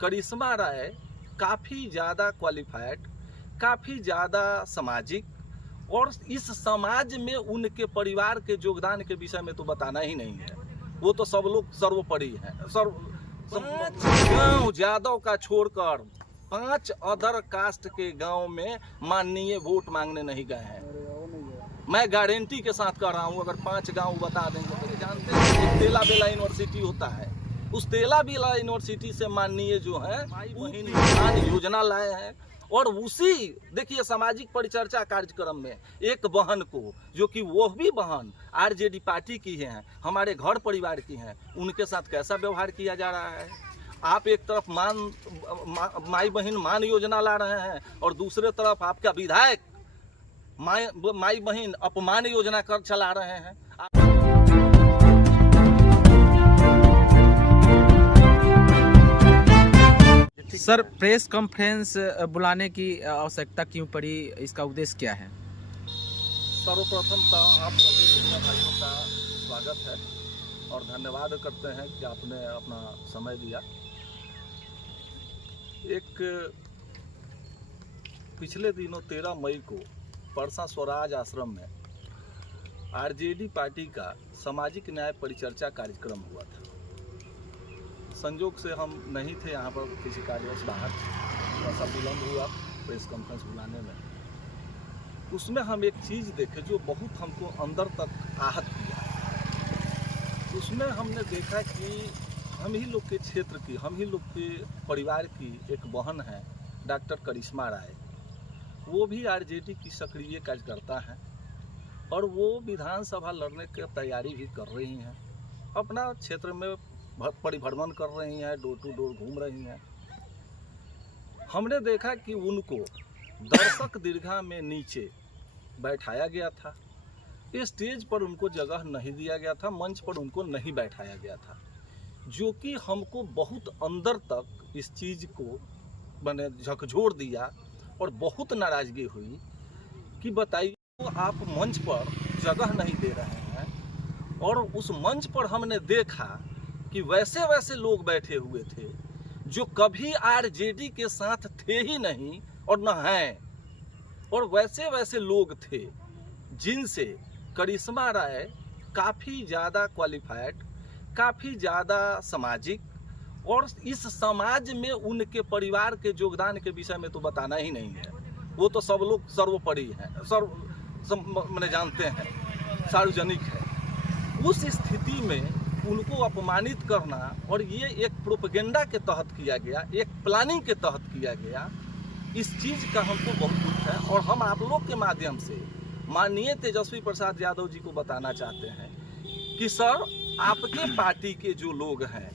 करिश्मा राय काफ़ी ज़्यादा क्वालिफाइड, काफ़ी ज़्यादा सामाजिक, और इस समाज में उनके परिवार के योगदान के विषय में तो बताना ही नहीं है। वो तो सब लोग सर्वोपरि हैं। 5 गाँव यादव का छोड़कर 5 अदर कास्ट के गांव में माननीय वोट मांगने नहीं गए हैं। मैं गारंटी के साथ कह रहा हूं, अगर 5 गांव बता देंगे तो जानते हैं तेला बेला यूनिवर्सिटी होता है, उस तेला बेला यूनिवर्सिटी से माननीय जो है बहन योजना लाए हैं। और उसी देखिए सामाजिक परिचर्चा कार्यक्रम में एक बहन को, जो कि वो भी बहन आरजेडी पार्टी की हैं, हमारे घर परिवार की हैं, उनके साथ कैसा व्यवहार किया जा रहा है। आप एक तरफ माई बहन मान योजना ला रहे हैं और दूसरे तरफ आपका विधायक माई बहन अपमान योजना कर चला रहे हैं। सर, प्रेस कॉन्फ्रेंस बुलाने की आवश्यकता क्यों पड़ी, इसका उद्देश्य क्या है? सर्वप्रथम तो आप सभी मीडिया भाइयों का स्वागत है और धन्यवाद करते हैं कि आपने अपना समय दिया। एक पिछले दिनों 13 मई को परसा स्वराज आश्रम में आरजेडी पार्टी का सामाजिक न्याय परिचर्चा कार्यक्रम हुआ था। संयोग से हम नहीं थे यहाँ पर, किसी कार्यवश बाहर, थोड़ा सा विलम्ब हुआ प्रेस कॉन्फ्रेंस बुलाने में। उसमें हम एक चीज़ देखे जो बहुत हमको अंदर तक आहत किया। उसमें हमने देखा कि हम ही लोग के क्षेत्र की, हम ही लोग के परिवार की एक बहन है डॉक्टर करिश्मा राय। वो भी आरजेडी की सक्रिय कार्यकर्ता हैं और वो विधानसभा लड़ने की तैयारी भी कर रही हैं, अपना क्षेत्र में परिभ्रमण कर रही हैं, डोर टू डोर घूम रही हैं। हमने देखा कि उनको दर्शक दीर्घा में नीचे बैठाया गया था, स्टेज पर उनको जगह नहीं दिया गया था, मंच पर उनको नहीं बैठाया गया था, जो कि हमको बहुत अंदर तक इस चीज़ को मैंने झकझोर दिया और बहुत नाराज़गी हुई कि बताइए आप मंच पर जगह नहीं दे रहे हैं। और उस मंच पर हमने देखा कि वैसे वैसे लोग बैठे हुए थे जो कभी आरजेडी के साथ थे ही नहीं और न हैं, और वैसे वैसे लोग थे जिनसे करिश्मा राय काफ़ी ज़्यादा क्वालिफाइड, काफ़ी ज़्यादा सामाजिक, और इस समाज में उनके परिवार के योगदान के विषय में तो बताना ही नहीं है। वो तो सब लोग सर्वोपरि हैं, मैंने जानते हैं, सार्वजनिक है। उस स्थिति में उनको अपमानित करना, और ये एक प्रोपेगेंडा के तहत किया गया, एक प्लानिंग के तहत किया गया, इस चीज़ का हमको बहुत दुख है। और हम आप लोग के माध्यम से माननीय तेजस्वी प्रसाद यादव जी को बताना चाहते हैं कि सर, आपके पार्टी के जो लोग हैं,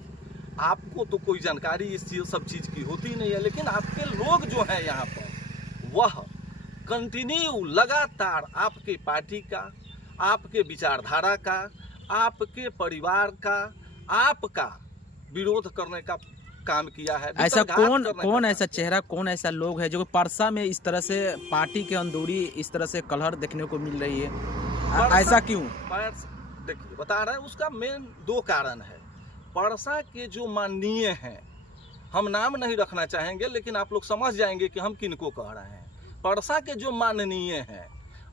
आपको तो कोई जानकारी इस सब चीज़ की होती नहीं है, लेकिन आपके लोग जो हैं यहाँ पर, वह कंटिन्यू लगातार आपके पार्टी का, आपके विचारधारा का, आपके परिवार का, आपका विरोध करने का काम किया है। ऐसा कौन ऐसा चेहरा, कौन ऐसा लोग है जो परसा में इस तरह से पार्टी के अंदरूनी इस तरह से कलह देखने को मिल रही है? ऐसा क्यों? देखिए, बता रहे हैं, उसका मेन 2 कारण है। परसा के जो माननीय हैं, हम नाम नहीं रखना चाहेंगे, लेकिन आप लोग समझ जाएंगे कि हम किनको कह रहे हैं। परसा के जो माननीय हैं,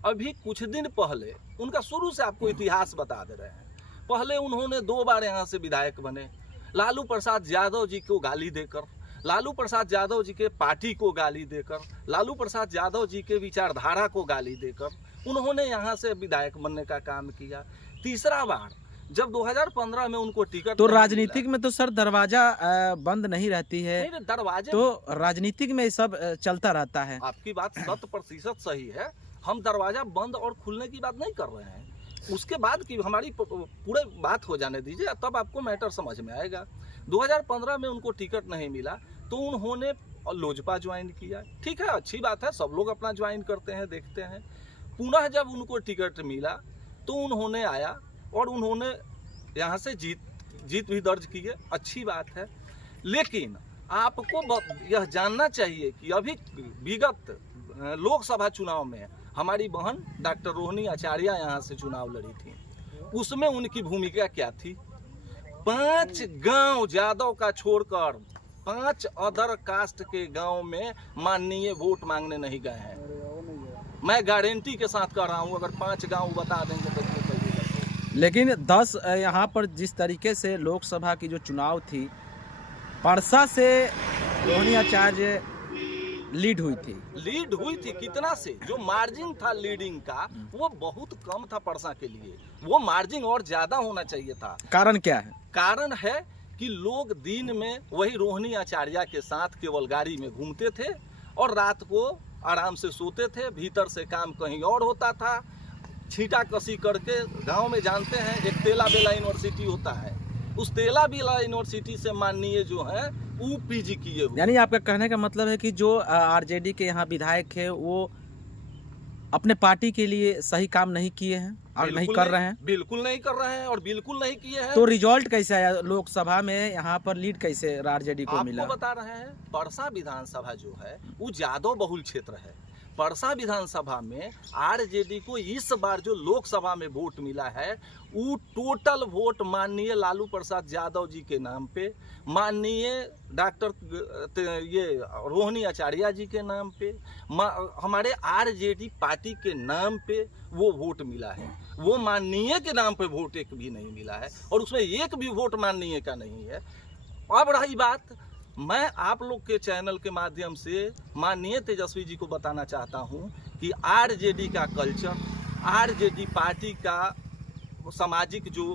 अभी कुछ दिन पहले, उनका शुरू से आपको इतिहास बता दे रहे हैं, पहले उन्होंने 2 बार यहाँ से विधायक बने, लालू प्रसाद यादव जी को गाली देकर, लालू प्रसाद यादव जी के पार्टी को गाली देकर, लालू प्रसाद यादव जी के विचारधारा को गाली देकर उन्होंने यहाँ से विधायक बनने का काम किया। तीसरा बार जब 2015 में उनको टिकट, तो राजनीतिक में तो सर दरवाजा बंद नहीं रहती है, नहीं, दरवाजे तो राजनीतिक में सब चलता रहता है। आपकी बात 100% सही है। हम दरवाजा बंद और खुलने की बात नहीं कर रहे हैं, उसके बाद की हमारी पूरे बात हो जाने दीजिए, तब आपको मैटर समझ में आएगा। 2015 में उनको टिकट नहीं मिला तो उन्होंने लोजपा ज्वाइन किया, ठीक है, अच्छी बात है, सब लोग अपना ज्वाइन करते हैं, देखते हैं। पुनः जब उनको टिकट मिला तो उन्होंने आया और उन्होंने यहाँ से जीत भी दर्ज की है, अच्छी बात है। लेकिन आपको यह जानना चाहिए कि अभी विगत लोकसभा चुनाव में हमारी बहन डॉक्टर रोहिणी आचार्य यहाँ से चुनाव लड़ी थी, उसमें उनकी भूमिका क्या थी? 5 गांव यादव का छोड़कर 5 अदर कास्ट के गांव में माननीय वोट मांगने नहीं गए हैं। मैं गारंटी के साथ कह रहा हूं, अगर 5 गांव बता देंगे तो लेकिन 10 यहाँ पर जिस तरीके से लोकसभा की जो चुनाव थी, परसा से रोहिणी आचार्य लीड हुई थी। कितना से जो मार्जिन था लीडिंग का वो बहुत कम था परसा के लिए, वो मार्जिन और ज्यादा होना चाहिए था। कारण क्या है? कारण है कि लोग दिन में वही रोहिणी आचार्य के साथ केवल गाड़ी में घूमते थे और रात को आराम से सोते थे, भीतर से काम कहीं और होता था। छींटा कसी करके गांव में जानते हैं एक तेला बेला यूनिवर्सिटी होता है, उस तेला बेला यूनिवर्सिटी से माननीय जो है वो पीजी किए हुए। यानी आपका कहने का मतलब है कि जो आरजेडी के यहाँ विधायक है वो अपने पार्टी के लिए सही काम नहीं किए हैं और नहीं कर रहे हैं। बिल्कुल नहीं कर रहे हैं और बिल्कुल नहीं किए हैं। तो रिजल्ट कैसे आया लोकसभा में, यहाँ पर लीड कैसे आरजेडी को मिला? आपको बता रहे हैं, परसा विधानसभा जो है वो यादव बहुल क्षेत्र है। परसा विधानसभा में आरजेडी को इस बार जो लोकसभा में वोट मिला है वो टोटल वोट माननीय लालू प्रसाद यादव जी के नाम पे, माननीय डॉक्टर ये रोहिणी आचार्य जी के नाम पे, हमारे आरजेडी पार्टी के नाम पे वो वोट मिला है। वो माननीय के नाम पे वोट एक भी नहीं मिला है और उसमें एक भी वोट माननीय का नहीं है। अब रही बात, मैं आप लोग के चैनल के माध्यम से माननीय तेजस्वी जी को बताना चाहता हूं कि आरजेडी का कल्चर, आरजेडी पार्टी का सामाजिक जो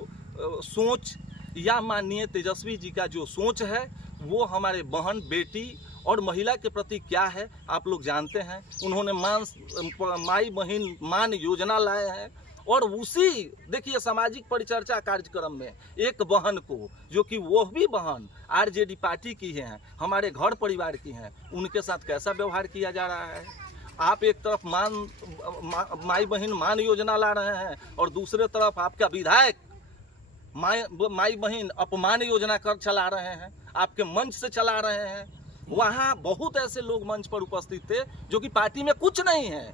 सोच या माननीय तेजस्वी जी का जो सोच है वो हमारे बहन बेटी और महिला के प्रति क्या है आप लोग जानते हैं। उन्होंने माई बहन मान योजना लाए हैं और उसी देखिए सामाजिक परिचर्चा कार्यक्रम में एक बहन को, जो कि वो भी बहन आरजेडी पार्टी की हैं, हमारे घर परिवार की हैं, उनके साथ कैसा व्यवहार किया जा रहा है। आप एक तरफ माई बहन मान योजना ला रहे हैं और दूसरे तरफ आपका विधायक माई बहन अपमान योजना कर चला रहे हैं, आपके मंच से चला रहे हैं। वहाँ बहुत ऐसे लोग मंच पर उपस्थित थे जो कि पार्टी में कुछ नहीं है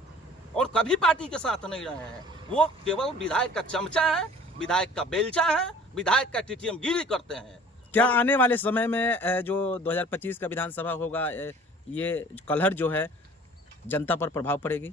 और कभी पार्टी के साथ नहीं रहे हैं। वो केवल विधायक का चमचा है, विधायक का बेलचा है, विधायक का टीटीएम गिरी करते हैं। क्या आने वाले समय में जो 2025 का विधानसभा होगा, ये कलहर जो है जनता पर प्रभाव पड़ेगी?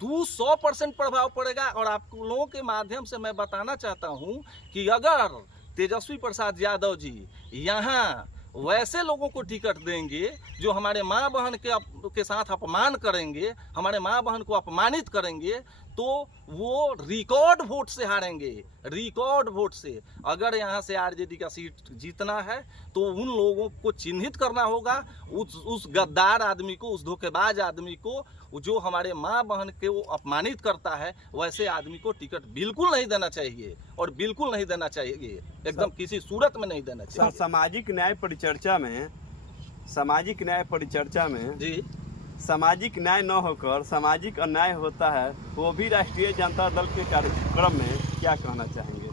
200% प्रभाव पड़ेगा। और आप लोगों के माध्यम से मैं बताना चाहता हूं कि अगर तेजस्वी प्रसाद यादव जी यहाँ वैसे लोगों को टिकट देंगे जो हमारे माँ बहन के साथ अपमान करेंगे, हमारे माँ बहन को अपमानित करेंगे, तो वो रिकॉर्ड वोट से हारेंगे, रिकॉर्ड वोट से। अगर यहाँ से आरजेडी का सीट जीतना है तो उन लोगों को चिन्हित करना होगा, उस गद्दार आदमी को, उस धोखेबाज आदमी को, जो हमारे माँ बहन के वो अपमानित करता है, वैसे आदमी को टिकट बिल्कुल नहीं देना चाहिए और बिल्कुल नहीं देना चाहिए, एकदम किसी सूरत में नहीं देना चाहिए। सामाजिक न्याय परिचर्चा में जी सामाजिक न्याय न होकर सामाजिक अन्याय होता है, वो भी राष्ट्रीय जनता दल के कार्यक्रम में क्या कहना चाहेंगे?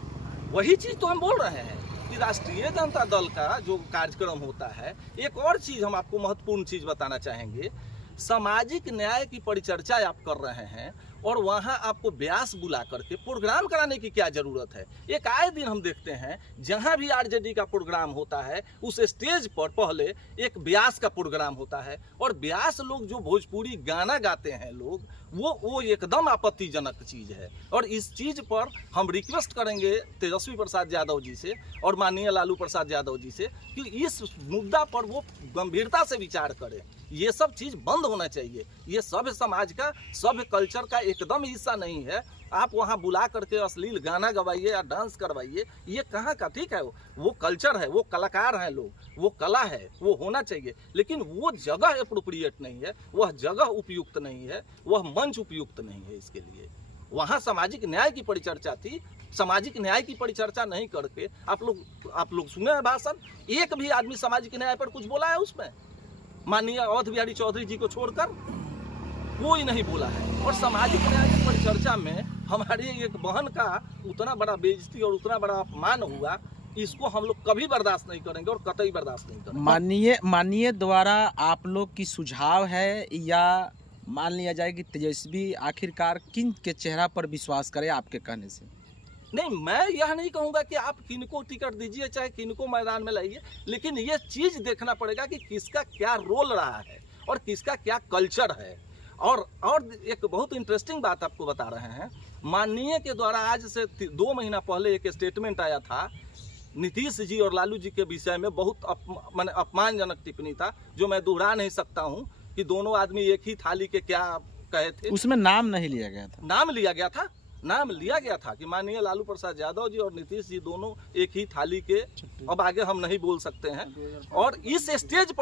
वही चीज तो हम बोल रहे हैं कि राष्ट्रीय जनता दल का जो कार्यक्रम होता है, एक और चीज हम आपको महत्वपूर्ण चीज बताना चाहेंगे। सामाजिक न्याय की परिचर्चा आप कर रहे हैं और वहाँ आपको व्यास बुला करके प्रोग्राम कराने की क्या जरूरत है? एक आए दिन हम देखते हैं जहाँ भी आरजेडी का प्रोग्राम होता है उस स्टेज पर पहले एक व्यास का प्रोग्राम होता है और व्यास लोग जो भोजपुरी गाना गाते हैं लोग, वो एकदम आपत्तिजनक चीज है। और इस चीज पर हम रिक्वेस्ट करेंगे तेजस्वी प्रसाद यादव जी से और माननीय लालू प्रसाद यादव जी से कि इस मुद्दा पर वो गंभीरता से विचार करें। ये सब चीज बंद होना चाहिए। ये सभ्य समाज का, सभ्य कल्चर का एकदम हिस्सा नहीं है। आप वहाँ बुला करके अश्लील गाना गवाइए या डांस करवाइए, ये कहाँ का? ठीक है, वो कल्चर है, वो कलाकार हैं लोग, वो कला है, वो होना चाहिए, लेकिन वो जगह अप्रोप्रिएट नहीं है, वह जगह उपयुक्त नहीं है, वह मंच उपयुक्त नहीं है इसके लिए। वहाँ सामाजिक न्याय की परिचर्चा थी, सामाजिक न्याय की परिचर्चा नहीं करके आप लोग सुने हैं भाषण? एक भी आदमी सामाजिक न्याय पर कुछ बोला है उसमें? माननीय अवध बिहारी चौधरी जी को छोड़कर कोई नहीं बोला है। और सामाजिक न्याय की परिचर्चा में हमारी एक बहन का उतना बड़ा बेइज्जती और उतना बड़ा अपमान हुआ, इसको हम लोग कभी बर्दाश्त नहीं करेंगे और कतई बर्दाश्त नहीं करेंगे। माननीय द्वारा आप लोग की सुझाव है या मान लिया जाए कि तेजस्वी आखिरकार किन के चेहरा पर विश्वास करे आपके कहने से? नहीं, मैं यह नहीं कहूँगा कि आप किनको टिकट दीजिए चाहे किनको मैदान में लाइए, लेकिन ये चीज़ देखना पड़ेगा कि किसका क्या रोल रहा है और किसका क्या कल्चर है। और एक बहुत इंटरेस्टिंग बात आपको बता रहे हैं, माननीय के द्वारा आज से 2 महीना पहले एक स्टेटमेंट आया था नीतीश जी और लालू जी के विषय में, बहुत माने अपमानजनक टिप्पणी था जो मैं दोहरा नहीं सकता हूँ कि दोनों आदमी एक ही थाली के क्या कहे थे। उसमें नाम नहीं लिया गया था। नाम लिया गया था कि माननीय लालू प्रसाद यादव जी और नीतीश जी दोनों एक ही थाली के, अब आगे हम नहीं बोल सकते हैं। और इस स्टेज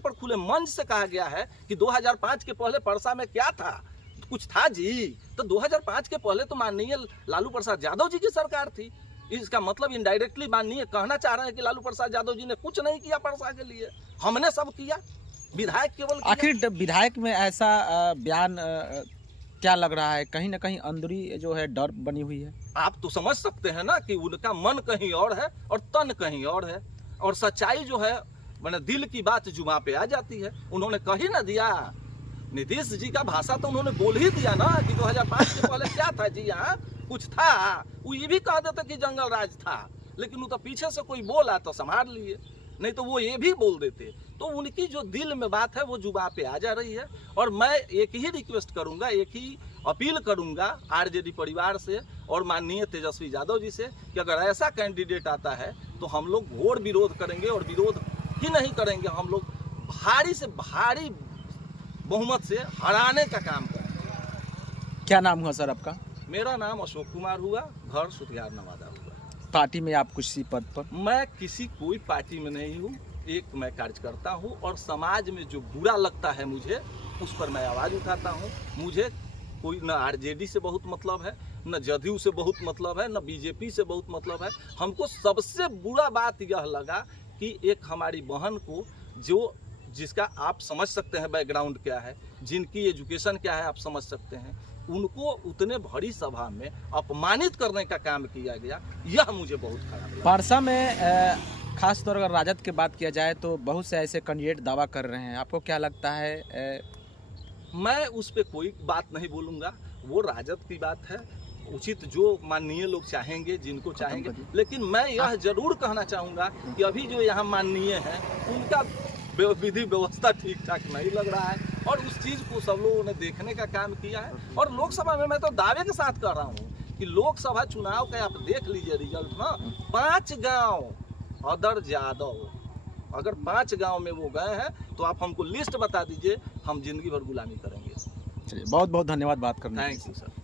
पर खुले मंच से कहा गया है कि 2005 के पहले परसा में क्या था, कुछ था जी। तो 2005 के पहले तो माननीय लालू प्रसाद यादव जी की सरकार थी। इसका मतलब इनडायरेक्टली माननीय कहना चाह रहे हैं कि लालू प्रसाद यादव जी ने कुछ नहीं किया परसा के लिए, हमने सब किया, विधायक केवल किया। आखिर विधायक में ऐसा बयान क्या लग रहा है, कहीं ना कहीं अंदरूनी जो है डर बनी हुई है? आप तो समझ सकते हैं ना कि उनका मन कहीं और है और तन कहीं और है, और सच्चाई जो है मैंने दिल की बात जुबान पे आ जाती है। उन्होंने कह ही ना दिया, नीतीश जी का भाषा तो उन्होंने बोल ही दिया ना कि 2005 के पहले क्या था जी, यहाँ कुछ था। वो ये भी कह देते कि जंगल राज था, लेकिन वो तो पीछे से कोई बोला तो संभाल लिए, नहीं तो वो ये भी बोल देते। तो उनकी जो दिल में बात है वो जुबान पे आ जा रही है। और मैं एक ही रिक्वेस्ट करूंगा, एक ही अपील करूंगा आरजेडी परिवार से और माननीय तेजस्वी यादव जी से कि अगर ऐसा कैंडिडेट आता है तो हम लोग घोर विरोध करेंगे, और विरोध ही नहीं करेंगे, हम लोग भारी से भारी बहुमत से हराने का काम करेंगे। क्या नाम हुआ सर आपका? मेरा नाम अशोक कुमार हुआ, घर सुतियार नवादा हुआ। पार्टी में आप किसी पद पर? मैं किसी कोई पार्टी में नहीं हूँ, एक मैं कार्यकर्ता हूँ, और समाज में जो बुरा लगता है मुझे उस पर मैं आवाज़ उठाता हूँ। मुझे कोई न आरजेडी से बहुत मतलब है, न जदयू से बहुत मतलब है, न बीजेपी से बहुत मतलब है। हमको सबसे बुरा बात यह लगा कि एक हमारी बहन को जिसका आप समझ सकते हैं बैकग्राउंड क्या है, जिनकी एजुकेशन क्या है आप समझ सकते हैं, उनको उतने बड़ी सभा में अपमानित करने का काम किया गया। यह मुझे बहुत खराब लगा। परसा में खास तौर अगर राजद की बात किया जाए तो बहुत से ऐसे कैंडिडेट दावा कर रहे हैं, आपको क्या लगता है? मैं उस पर कोई बात नहीं बोलूँगा, वो राजद की बात है, उचित जो माननीय लोग चाहेंगे, जिनको चाहेंगे। लेकिन मैं यह जरूर कहना चाहूँगा कि अभी जो यहाँ माननीय हैं उनका विधि व्यवस्था ठीक ठाक नहीं लग रहा है, और उस चीज़ को सब लोगों ने देखने का काम किया है। और लोकसभा में मैं तो दावे के साथ कह रहा हूँ कि लोकसभा चुनाव का आप देख लीजिए रिजल्ट ना, 5 गांव अदर यादव, अगर 5 गांव में वो गए हैं तो आप हमको लिस्ट बता दीजिए, हम जिंदगी भर गुलामी करेंगे। चलिए, बहुत बहुत धन्यवाद बात करने के लिए। Thank you sir.